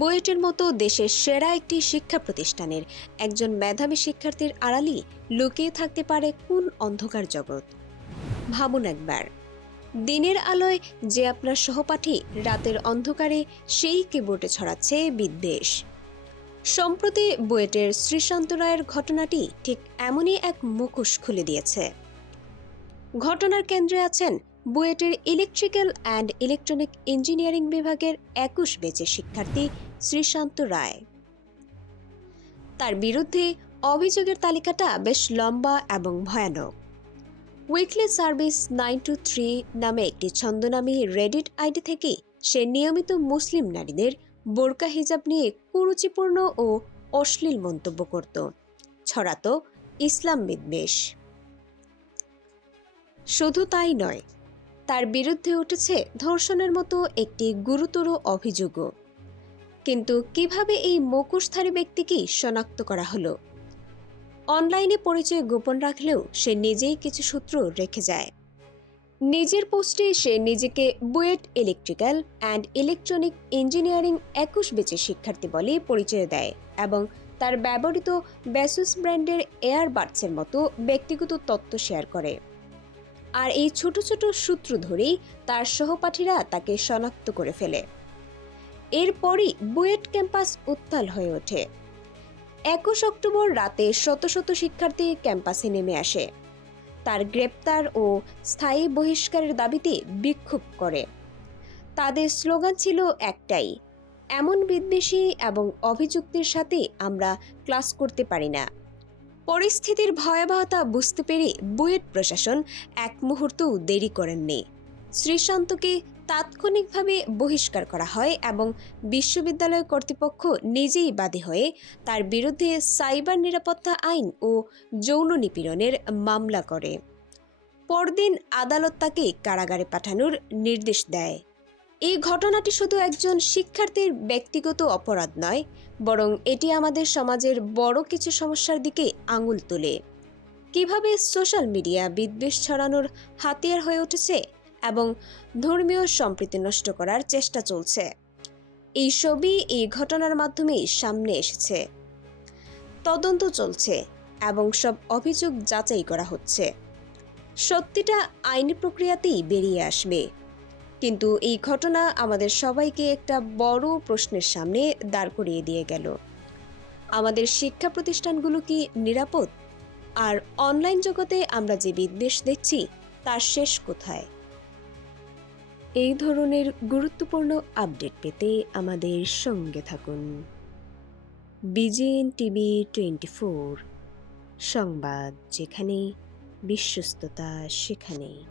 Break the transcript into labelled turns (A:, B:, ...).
A: বুয়েটের মতো দেশের সেরা একটি শিক্ষা প্রতিষ্ঠানের একজন মেধাবী শিক্ষার্থীর আড়ালি লুকিয়ে থাকতে পারে কোন অন্ধকার জগৎ? ভাবুন একবার। দিনের আলোয় যে আপনার সহপাঠী রাতের অন্ধকারে সেই কিবোর্ডে ছড়াচ্ছে বিদ্বেষ। সম্প্রতি বুয়েটের শ্রীশান্ত রায়ের ঘটনাটি ঠিক এমনই এক মুখোশ খুলে দিয়েছে। ঘটনার কেন্দ্রে আছেন বুয়েটের ইলেকট্রিক্যাল অ্যান্ড ইলেকট্রনিক ইঞ্জিনিয়ারিং বিভাগের একুশ বেচের শিক্ষার্থী শ্রীশান্ত রায়। তার বিরুদ্ধে অভিযোগের তালিকাটা বেশ লম্বা এবং ভয়ানক। Weekly service nine two three নামে একটি ছন্দনামী রেডিট আইডি থেকে সে নিয়মিত মুসলিম নারীদের বোরকা হিজাব নিয়ে কুরুচিপূর্ণ ও অশ্লীল মন্তব্য করত। ছড়াত ইসলাম বিদ্বেষ। শুধু তাই নয় তার বিরুদ্ধে উঠেছে ধর্ষণের মতো একটি গুরুতর অভিযোগও। কিন্তু কীভাবে এই মুখোশধারী ব্যক্তিকে শনাক্ত করা হলো? অনলাইনে পরিচয় গোপন রাখলেও সে নিজেই কিছু সূত্র রেখে যায়। নিজের পোস্টে সে নিজেকে BUET electrical and electronic engineering একুশ বেচের শিক্ষার্থী বলে পরিচয় দেয় এবং তার ব্যবহৃত ব্যাসুস ব্র্যান্ডের এয়ার এয়ারবাডসের মতো ব্যক্তিগত তথ্য শেয়ার করে। আর এই ছোট ছোট সূত্র ধরেই তার সহপাঠীরা তাকে শনাক্ত করে ফেলে। এরপরই বুয়েট ক্যাম্পাস উত্তাল হয়ে ওঠে। একুশ অক্টোবর রাতে শত শত শিক্ষার্থী ক্যাম্পাসে নেমে আসে। তার গ্রেপ্তার ও স্থায়ী বহিষ্কারের দাবিতে বিক্ষোভ করে। তাদের স্লোগান ছিল একটাই, এমন বিদ্বেষী এবং অভিযুক্তির সাথে আমরা ক্লাস করতে পারি না। পরিস্থিতির ভয়াবহতা বুঝতে পেরে বুয়েট প্রশাসন এক মুহূর্তও দেরি করেননি শ্রীশান্তকে তাৎক্ষণিকভাবে বহিষ্কার করা হয় এবং বিশ্ববিদ্যালয় কর্তৃপক্ষ নিজেই বাদী হয়ে তার বিরুদ্ধে সাইবার নিরাপত্তা আইন ও যৌন নিপীড়নের মামলা করে। পরদিন আদালত তাকে কারাগারে পাঠানোর নির্দেশ দেয়। এই ঘটনাটি শুধু একজন শিক্ষার্থীর ব্যক্তিগত অপরাধ নয়, বরং এটি আমাদের সমাজের বড় কিছু সমস্যার দিকে আঙুল তোলে। কীভাবে সোশ্যাল মিডিয়া বিদ্বেষ ছড়ানোর হাতিয়ার হয়ে উঠেছে এবং ধর্মীয় সম্প্রীতি নষ্ট করার চেষ্টা চলছে? এই সবই এই ঘটনার মাধ্যমেই সামনে এসেছে। তদন্ত চলছে এবং সব অভিযোগ যাচাই করা হচ্ছে। সত্যিটা আইনি প্রক্রিয়াতেই বেরিয়ে আসবে। কিন্তু এই ঘটনা আমাদের সবাইকে একটা বড় প্রশ্নের সামনে দাঁড় করিয়ে দিয়ে গেল। আমাদের শিক্ষা প্রতিষ্ঠানগুলো কি নিরাপদ? আর অনলাইন জগতে আমরা যে বিদ্বেষ দেখছি তার শেষ কোথায়? এই ধরনের গুরুত্বপূর্ণ আপডেট পেতে আমাদের সঙ্গে থাকুন। বিজেএন টিভি টোয়েন্টি ফোর, সংবাদ যেখানে, বিশ্বস্ততা সেখানেই।